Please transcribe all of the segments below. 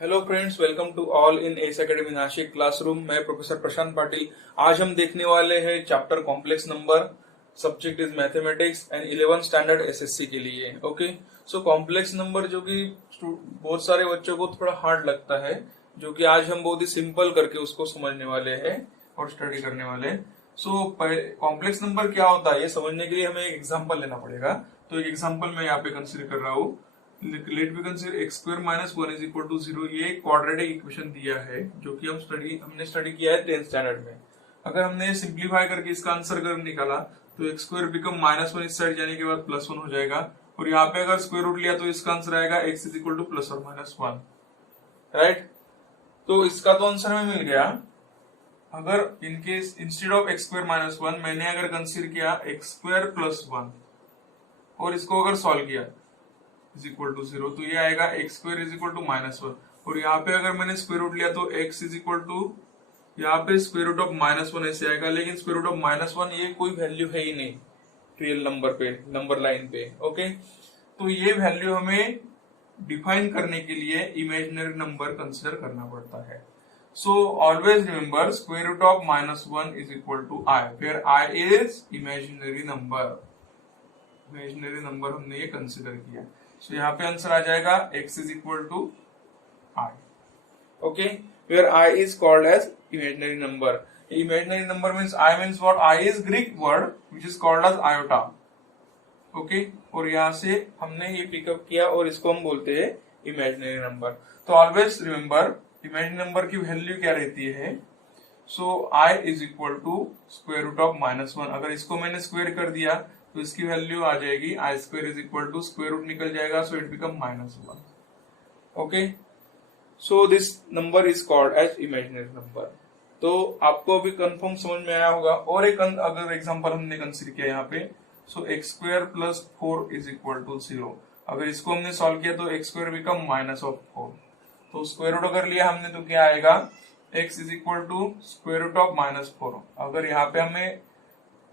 Hello friends, welcome to all in S academy Nashik classroom. मैं professor Prashant Patil. आज हम देखने वाले हैं chapter complex number. Subject is mathematics and 11th standard SSC के लिए। ओके, सो कॉम्प्लेक्स नंबर जो कि बहुत सारे बच्चों को थोड़ा हार्ड लगता है, जो कि आज हम बहुत ही सिंपल करके उसको समझने वाले हैं और स्टडी करने वाले हैं। सो कॉम्प्लेक्स नंबर क्या होता है ये समझने के लिए हमें एक एग्जाम्पल लेना पड़ेगा। तो एक एग्जाम्पल मैं यहाँ पे कंसिडर कर रहा हूँ। Let we consider x square minus 1 is equal to 0। ये क्वाड्रेटिक इक्वेशन दिया है जो कि हमने स्टडी किया है 10th स्टैंडर्ड में। अगर हमने सिंप्लीफाई करके इसका आंसर कर निकाला तो एक्स स्क्वायर बिकम -1 इस साइड जाने के बाद +1 हो जाएगा, और यहाँ पे अगर स्क्वायर रूट लिया तो इसका आंसर आएगा x is equal two plus और -1। राइट, तो इसका तो आंसर हमें मिल गया। अगर in case instead of x square -1 मैंने अगर कंसीडर किया एक्स स्क्वायर +1 और इसको अगर सॉल्व किया इज इक्वल टू 0, तो ये आएगा x square is equal to -1। और यहाँ पे अगर मैंने स्क्वायर रूट लिया तो एक्स इज इक्वल टू, यहाँ पे स्क्वायर रूट ऑफ -1 ऐसे आएगा, लेकिन स्क्वायर रूट ऑफ -1 ये कोई वैल्यू है ही नहीं रियल नंबर पे, नंबर लाइन पे। ओके, तो ये वैल्यू हमें डिफाइन करने के लिए इमेजिनरी नंबर कंसिडर करना पड़ता है। So always remember square root of -1 is equal to i, where i is imaginary number. Imaginary number हमने ये कंसिडर किया, सो यहाँ पे आंसर आ जाएगा x is equal to i. Okay, where i is called as imaginary number. Imaginary number means i means what? i is Greek word which is called as iota. Okay, और यहाँ से हमने ये पिकअप किया और इसको हम बोलते हैं इमेजिनरी नंबर। तो ऑलवेज रिमेंबर इमेजिनरी नंबर की वैल्यू क्या रहती है। So i is equal to square root of -1। अगर इसको मैंने स्क्वायर कर दिया तो इसकी वैल्यू आ जाएगी I square is equal to square root निकल जाएगा, so it become -1। Okay, so this number is called as imaginary number. तो आपको अभी कंफर्म समझ में आया होगा। और एक अगर एग्जांपल हमने कंसीडर किया यहाँ पे, so X square plus 4 is equal to 0। अगर इसको हमने सॉल्व किया तो एक्स स्क्वायर बिकम -4। तो स्क्वायर रूट अगर लिया हमने तो क्या आएगा, x is equal to square root of -4। अगर यहाँ पे हमें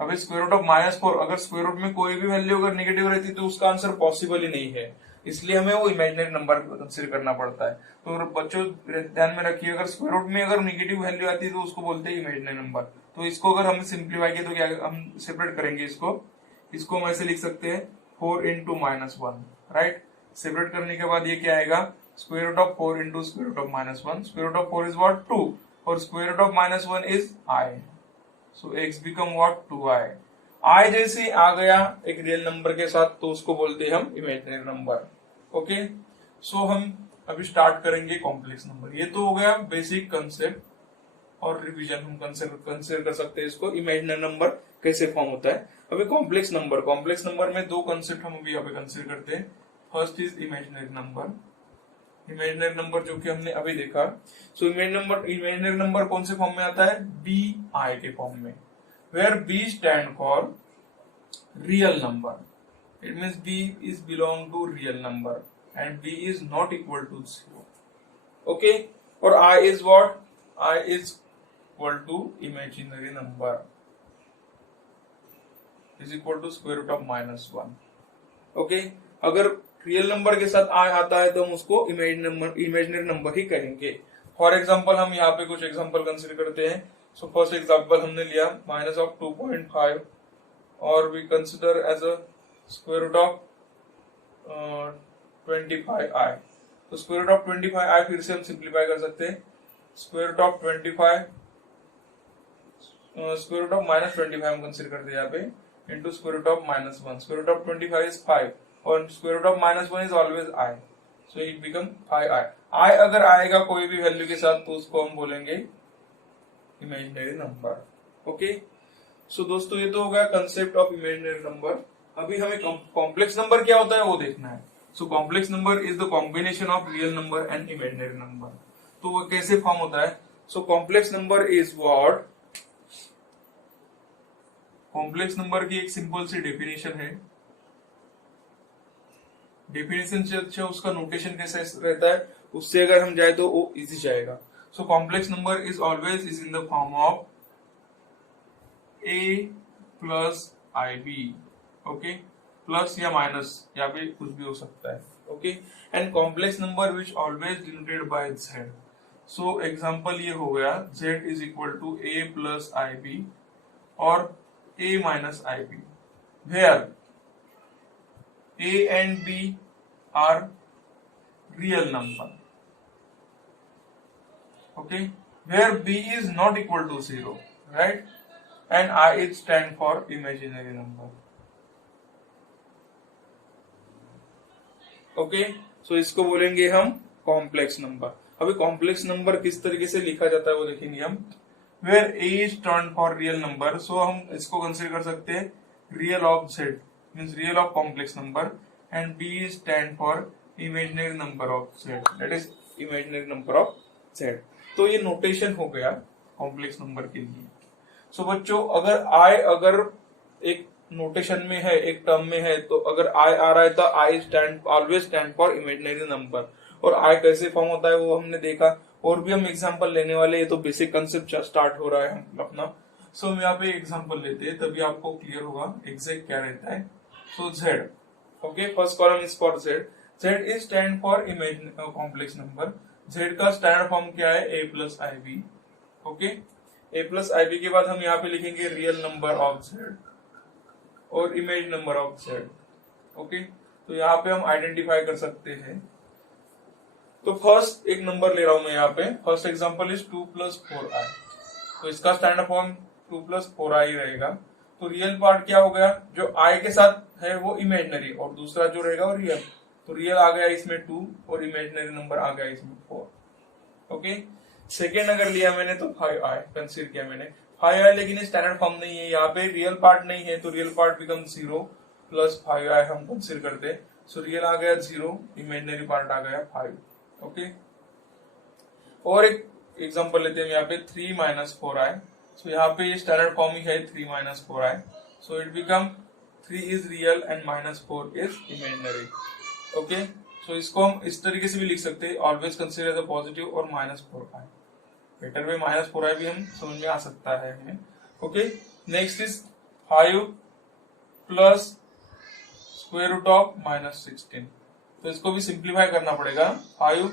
अभी स्क्वायर रूट ऑफ -4, अगर स्क्वायर रूट में कोई भी वैल्यू अगर नेगेटिव रहती तो उसका आंसर पॉसिबल ही नहीं है, इसलिए हमें वो इमेजिनरी नंबर कंसीडर करना पड़ता है। तो बच्चों ध्यान में रखिए, अगर स्क्वायर रूट में अगर नेगेटिव वैल्यू आती है तो उसको बोलते हैं इमेजिनरी नंबर। तो इसको अगर हम सिंप्लीफाई किया तो क्या हम सेपरेट करेंगे, इसको हम ऐसे लिख सकते हैं 4 इंटू -1। राइट, सेपरेट करने के बाद ये क्या आएगा, square root of 4 into square root of -1। Square root of 4 is what? 2, और square root of -1 is i. So x become what? 2i। i जैसे आ गया एक रियल नंबर के साथ तो उसको बोलते हैं हम इमेजिनरी नंबर। ओके, सो हम अभी स्टार्ट करेंगे कॉम्प्लेक्स नंबर। ये तो हो गया बेसिक कंसेप्ट और रिवीजन। हम कंसिडर कर सकते हैं इसको इमेजिनरी नंबर कैसे फॉर्म होता है। अभी कॉम्प्लेक्स नंबर में दो कंसेप्ट हम अभी यहाँ पे कंसिडर करते हैं। First is imaginary number. Imaginary number जो कि हमने अभी देखा। सो इमेजिनरी नंबर कौन से फॉर्म में आता है? बी आई के फॉर्म में, where B stand for real number. It means B is belong to real number and B is not equal to 0। Okay, और I is what? I is equal to imaginary number is equal to square root of -1। Okay, अगर real number के साथ आई आता है तो हम उसको imaginary number ही कहेंगे। फॉर एग्जांपल हम यहाँ पे कुछ एग्जांपल कंसीडर करते हैं। सो फर्स्ट एग्जांपल हमने लिया -2.5 और we consider as a square root of 25i। तो स्क्वायर रूट ऑफ 25i फिर से हम सिंप्लीफाई कर सकते हैं। Square root of 25 square root of -25 हम कंसीडर करते हैं यहाँ पे into square root of -1। Square root of 25 is 5 और square root of -1 is always i, so it become 5i। i अगर आएगा कोई भी वैल्यू के साथ तो उसको हम बोलेंगे इमेजिनरी नंबर। ओके, सो दोस्तों ये तो हो गया कंसेप्ट ऑफ इमेजिनरी नंबर। अभी हमें कॉम्प्लेक्स नंबर क्या होता है वो देखना है। सो complex number is the combination of real number and imaginary number. तो वो कैसे फॉर्म होता है? सो complex number is what? Complex number की एक सिंपल सी डेफिनेशन है। डेफिनेशन से अच्छा उसका नोटेशन कैसा रहता है, उससे अगर हम जाए तो वो इजी जाएगा। So complex number is always is in the form of a plus I B. Okay, plus या माइनस या भी कुछ भी हो सकता है। Okay, and complex number which always denoted by z। So example ये हो गया z is equal to a plus I b और a minus i b, where a and b are real number, okay, where b is not equal to 0, right, and I is stand for imaginary number, okay. So इसको बोलेंगे हम complex number. अभी complex number किस तरीके से लिखा जाता है वो देखेंगे हम। Where A is turn for real number, so हम इसको कंसीडर कर सकते हैं real of Z, means real of complex number, and B is stand for imaginary number of Z, that is imaginary number of Z. तो ये notation हो गया complex number के लिए। सो बच्चों अगर एक नोटेशन में है, एक टर्म में है, तो अगर आई आ रहा है तो I stand always stand for imaginary number. और आई कैसे फॉर्म होता है वो हमने देखा, और भी हम एग्जांपल लेने वाले, ये तो बेसिक कंसेप्ट स्टार्ट हो रहा है हम अपना। सो हम यहाँ पे एग्जांपल लेते हैं तभी आपको क्लियर होगा एग्जैक्ट क्या रहता है। So Z, okay, first column is for Z, Z is stand for imaginary complex number. Z का स्टैंडर्ड फॉर्म क्या है, A plus I B, okay. A plus I B के बाद हम यहाँ पे लिखेंगे रियल नंबर ऑफ जेड और image number of Z, okay. तो यहाँ पे हम आइडेंटिफाई कर सकते हैं। तो फर्स्ट एक नंबर ले रहा हूं मैं यहाँ पे, first example is 2 plus 4i, तो इसका स्टैंडर्ड फॉर्म 2 प्लस 4i रहेगा। तो रियल पार्ट क्या हो गया, जो i के साथ है वो इमेजिनरी, और दूसरा जो रहेगा वो रियल। तो रियल आ गया इसमें 2 और इमेजिनरी नंबर आ गया इसमें 4, ओके। सेकेंड अगर लिया मैंने तो 5i कंसीडर किया मैंने, 5i, लेकिन स्टैंडर्ड फॉर्म नहीं है, यहाँ पे रियल पार्ट नहीं है, तो real part become 0 plus 5i हम कंसीडर करते हैं। सो रियल आ गया 0, इमेजिनरी पार्ट आ गया 5, ओके। और एक एग्जांपल लेते हैं यहाँ पे 3 माइनस 4i। सो यहाँ पे ये स्टैंडर्ड फॉर्म ही है 3 minus 4i, so it become 3 is real and minus 4 is imaginary, okay. So इसको हम इस तरीके से भी लिख सकते हैं, always consider as a positive और माइनस 4i, बेटर में माइनस 4i भी हम समझ में आ सकता है हमें, ओके। Next is 5 plus square root of minus 16, तो इसको भी सिंप्लीफाई करना पड़ेगा। 5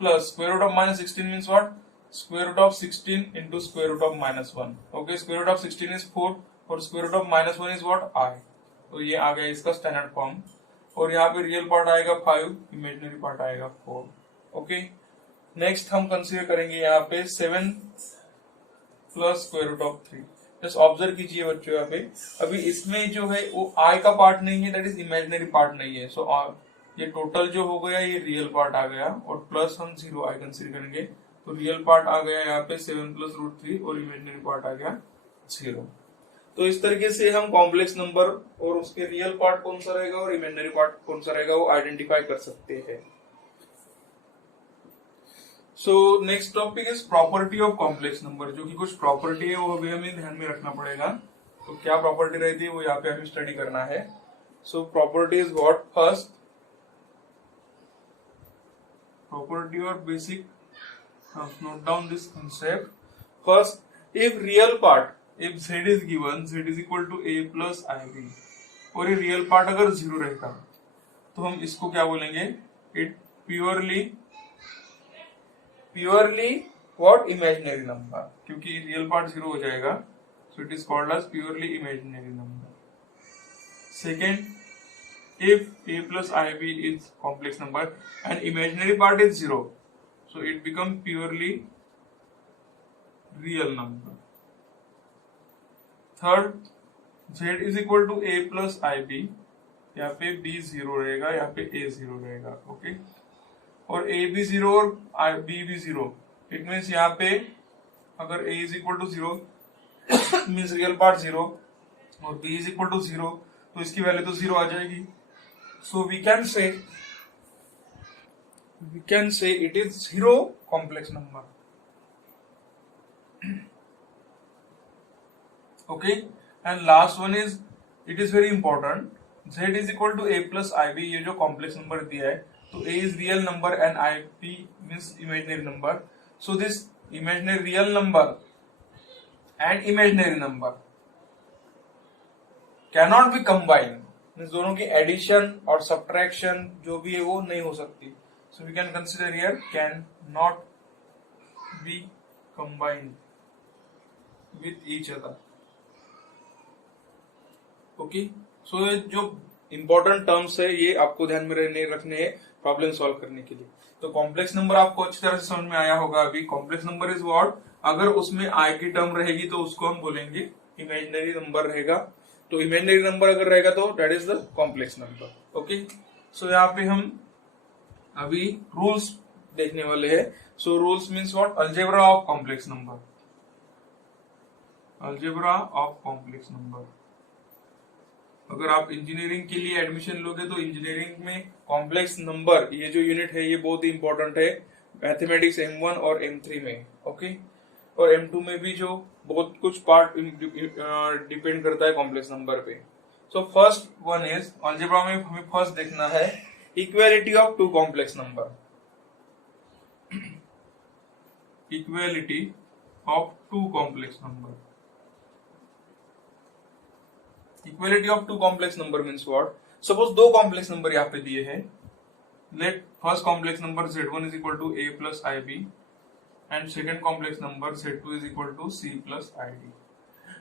plus square root of minus 16 means what, square root of 16 into square root of minus 1, okay. Square root of 16 is 4 और square root of minus 1 is what, i, तो ये आ गया इसका स्टैंडर्ड फॉर्म। और यहाँ पे रियल पार्ट आएगा 5, imaginary part आएगा 4, ओके। नेक्स्ट हम कंसीडर करेंगे यहाँ पे 7 plus square root of 3। Just observe कीजिए बच्चों, यहाँ पे अभी इसमें जो है वो i का पार्ट नहीं है, दैट इज इमेजिनरी पार्ट नहीं है। सो ये टोटल जो हो गया ये रियल पार्ट आ गया, और प्लस हम 0i कंसीडर करेंगे, तो रियल पार्ट आ गया यहाँ पे 7 प्लस रूट 3 और इमेजिनरी पार्ट आ गया 0। तो इस तरीके से हम कॉम्प्लेक्स नंबर और उसके रियल पार्ट कौन सा रहेगा और इमेजिनरी पार्ट कौन सा रहेगा वो आइडेंटिफाई कर सकते हैं। So next topic is property of complex number, जो कि कुछ प्रॉपर्टी है वो अभी हमें ध्यान में रखना पड़ेगा। तो क्या प्रॉपर्टी रहती है वो यहाँ पे हमें स्टडी करना है। So property is what, first property or basic, note down this concept. First, if real part, if z is given, z is equal to a plus ib, और ये रियल पार्ट अगर 0 रहेगा तो हम इसको क्या बोलेंगे, it purely what, imaginary number, क्योंकि रियल पार्ट 0 हो जाएगा, so it is called as purely imaginary number. Second, if a plus ib is complex number and imaginary part is 0, so it become purely real number. Third, z is equal to a plus ib, यहाँ पे b 0 रहेगा, यहाँ पे a 0 रहेगा, okay. और a भी 0 और b भी 0, इट मीन्स यहाँ पे अगर a is equal to 0 means real part 0 और b is equal to 0, तो इसकी वैल्यू तो 0 आ जाएगी। So we can say it is 0 complex number, okay। And last one is, it is very important, z is equal to a plus ib, ये जो complex number दिया है, तो a is real number and ib means imaginary number. So this imaginary real number and imaginary number cannot be combined, means दोनों की addition और subtraction जो भी है वो नहीं हो सकती. So we can consider here can not be combined with each other. Okay, so ये जो इंपॉर्टेंट टर्म्स है ये आपको ध्यान में रखने हैं प्रॉब्लम सॉल्व करने के लिए. तो कॉम्प्लेक्स नंबर आपको अच्छी तरह से समझ में आया होगा. अभी कॉम्प्लेक्स नंबर इज व्हाट, अगर उसमें आई की टर्म रहेगी तो उसको हम बोलेंगे इमेजिनरी नंबर रहेगा. तो इमेजिनरी नंबर अगर रहेगा तो that is the complex number. Okay, so यहाँ पे हम अभी रूल्स देखने वाले हैं. So rules means what, algebra of complex number. Algebra of complex number. अगर आप इंजीनियरिंग के लिए एडमिशन लोगे तो इंजीनियरिंग में कॉम्प्लेक्स नंबर ये जो यूनिट है ये बहुत ही इंपॉर्टेंट है मैथमेटिक्स M1 और M3 में. ओके, और M2 में भी जो बहुत कुछ पार्ट डिपेंड करता है कॉम्प्लेक्स नंबर पे. So first one is algebra में हमें फर्स्ट देखना है equality of two complex number. Equality of two complex number. Equality of two complex number means what, suppose दो कॉम्प्लेक्स नंबर यहाँ पे दिए हैं. Let first complex number Z1 is equal to A plus IB and second complex number Z2 is equal to C plus ID.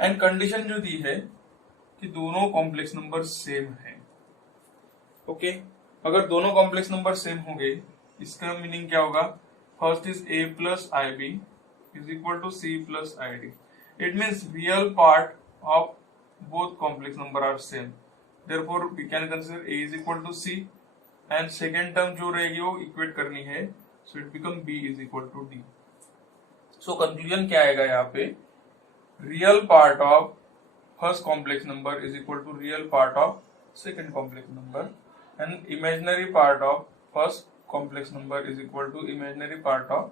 And condition जो दी है कि दोनों कॉम्प्लेक्स नंबर सेम है. ओके, अगर दोनों कॉम्प्लेक्स नंबर सेम होंगे इसका मीनिंग क्या होगा, first is A plus IB is equal to C plus ID. It means real part of both complex number are same, therefore we can consider A is equal to C and second term जो रहेगी वो equate करनी है, so it become B is equal to D. so conclusion क्या आएगा यहाँ पे, real part of first complex number is equal to real part of second complex number and imaginary part of first complex number is equal to imaginary part of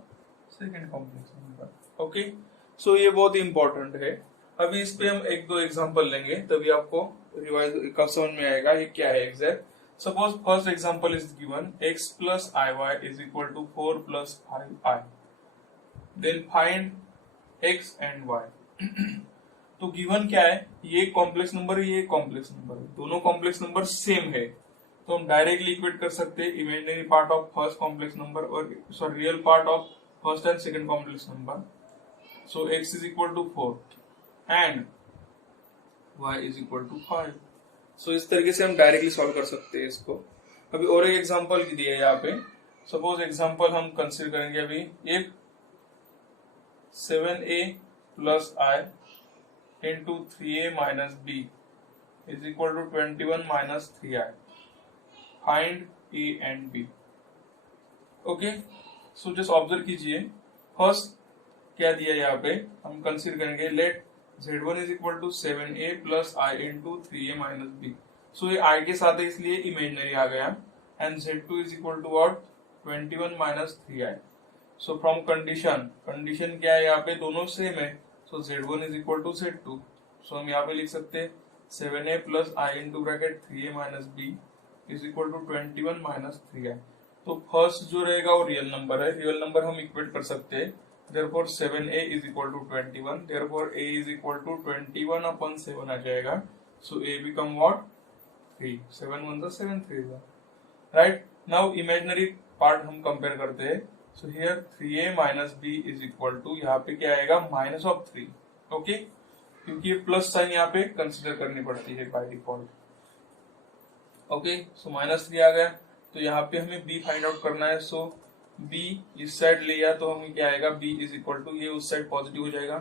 second complex number. okay, so ये बहुत ही important है. अभी इस पे हम एक दो example लेंगे तभी आपको रिवाइज कब समझ में आएगा ये क्या है exact. Suppose first example is given x plus IY is equal to 4 plus 5i. Then find x and y. तो गिवन क्या है, ये कॉम्प्लेक्स नंबर है, ये कॉम्प्लेक्स नंबर है, दोनों कॉम्प्लेक्स नंबर सेम है. तो हम डायरेक्टली इक्वेट कर सकते हैं imaginary part of first complex number और sorry real part of first and second complex number. So x is equal to 4 and y is equal to 5. so इस तरीके से हम डायरेक्टली सॉल्व कर सकते हैं इसको. अभी और एक एग्जांपल दिया है यहाँ पे. सपोज एग्जांपल हम कंसीडर करेंगे अभी एक 7a plus I into 3a minus b is equal to 21 minus 3i. Find a and b. Okay, so just observe कीजिए फर्स्ट क्या दिया है यहाँ पे, हम कंसीडर करेंगे let Z1 is equal to 7a plus I into 3a minus b. So ये I के साथ है इसलिए इमेजिनरी आ गया. And Z2 is equal to what? 21 minus 3i. So from condition क्या है यहाँ पे, दोनों सेम है. So Z1 is equal to Z2. So हम यहाँ पे लिख सकते हैं 7a plus I into bracket 3a minus b is equal to 21 minus 3i. तो फर्स्ट जो रहेगा वो रियल नंबर है, रियल नंबर हम इक्वेट कर सकते हैं. Therefore 7a is equal to 21. Therefore a is equal to 21 upon 7 आ जाएगा. So a become what? 3. 7 1 the 7 3 the. Right? Now imaginary part हम compare करते हैं. So here 3a minus b is equal to यहाँ पे क्या आएगा minus of 3. Okay? क्योंकि ये प्लस साइन यहाँ पे कंसिडर करनी पड़ती है by default. Okay? So minus 3 आ गया. तो यहाँ पे हमें b फाइंड आउट करना है. So b इस साइड लिया तो हमें क्या आएगा, b इज इक्वल टू ये उस साइड पॉजिटिव हो जाएगा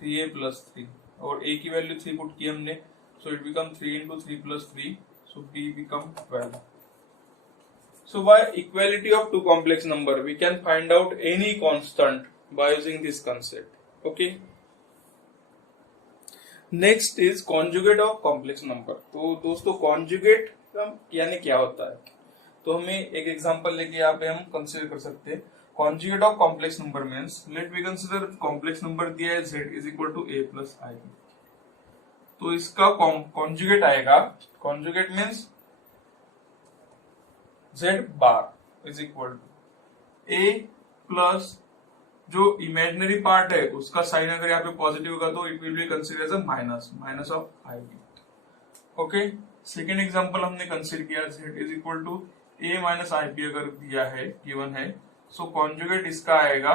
3a प्लस 3 और a की वैल्यू 3 पुट की हमने. So it become 3 into 3 plus 3. So b become 12. So by equality of two complex number we can find out any constant by using this concept. Okay, next is conjugate of complex number. तो दोस्तों conjugate यानी क्या होता है, तो हमें एक example लेके यहाँ पे हम कंसीडर कर सकते हैं. Conjugate of complex number means let we consider complex number दिया है z is equal to a plus I. तो इसका कॉन्जुगेट आएगा, conjugate means z bar is equal to a plus जो इमेजिनरी पार्ट है उसका साइन अगर यहाँ पे पॉजिटिव होगा तो it will be consider as a minus of I. Okay, second example हमने कंसिडर किया z is equal to a minus i B अगर दिया है गिवन है, सो कॉन्जुगेट इसका आएगा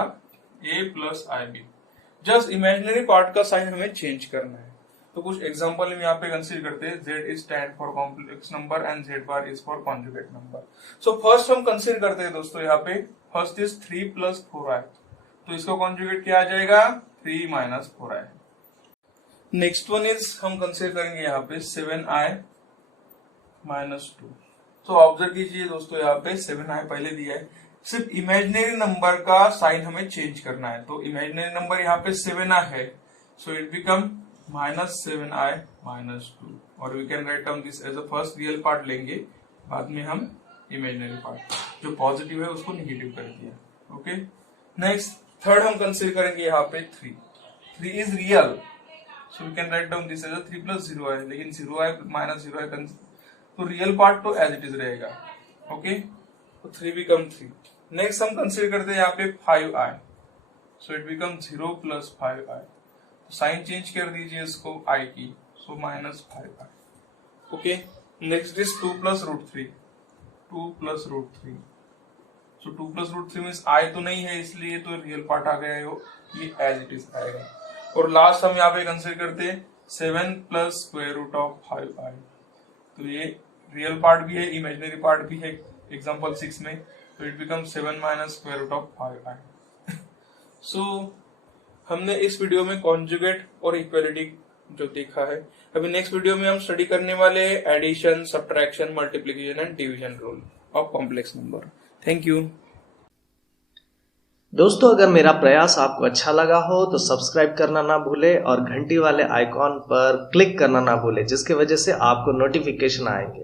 a plus I b. Just imaginary part का साइन हमें चेंज करना है। तो कुछ एग्जांपल हम यहाँ पे कंसीडर करते हैं। z is stand for complex number and z bar is for conjugate number. So first हम कंसीडर करते हैं दोस्तों, यहाँ पे फर्स्ट इज 3 प्लस 4i, तो इसका कॉन्जुगेट क्या आ जाएगा 3 minus 4i। Next one is हम कंसीडर करेंगे यहाँ पे 7i माइनस 2। तो ऑब्जर्व कीजिए दोस्तों, यहाँ पे 7i पहले दिया है, सिर्फ इमेजिनरी नंबर का साइन हमें चेंज करना है। तो इमेजिनरी नंबर यहाँ पे 7i है, so it become minus 7i minus 2, और we can write down this as a first real part लेंगे, बाद में हम इमेजिनरी पार्ट जो पॉजिटिव है उसको निगेटिव कर दिया। ओके, नेक्स्ट थर्ड हम कंसीडर करेंगे यहाँ पे 3 is real, so we can write down this as a 3 plus 0i, लेकिन 0i माइनस 0i तो रियल पार्ट तो एज इट इज रहेगा। ओके, तो 3 बिकम 3। नेक्स्ट हम कंसीडर करते हैं यहाँ पे 5i, so it become 0 plus 5i, sign change कर दीजिए इसको i की, so minus 5i। Okay, next is 2 plus root 3, 2 plus root 3, so 2 plus root 3 means i तो नहीं है, इसलिए तो रियल पार्ट आ गया है, ये एज इट इज आएगा। और लास्ट हम यहाँ पे कंसीडर करते हैं 7 plus square root of 5i, तो ये रियल पार्ट भी है, इमेजिनरी पार्ट भी है एग्जांपल 6 में, तो it become 7 minus square root of 5i। So हमने इस वीडियो में कॉन्जुगेट और इक्वलिटी जो देखा है। अभी नेक्स्ट वीडियो में हम स्टडी करने वाले हैं addition, subtraction, multiplication and division rule of complex number. Thank you दोस्तों, अगर मेरा प्रयास आपको अच्छा लगा हो तो सब्सक्राइब करना ना भूले और घंटी वाले आइकॉन पर क्लिक करना ना भूले, जिसकी वजह से आपको नोटिफिकेशन आएंगे।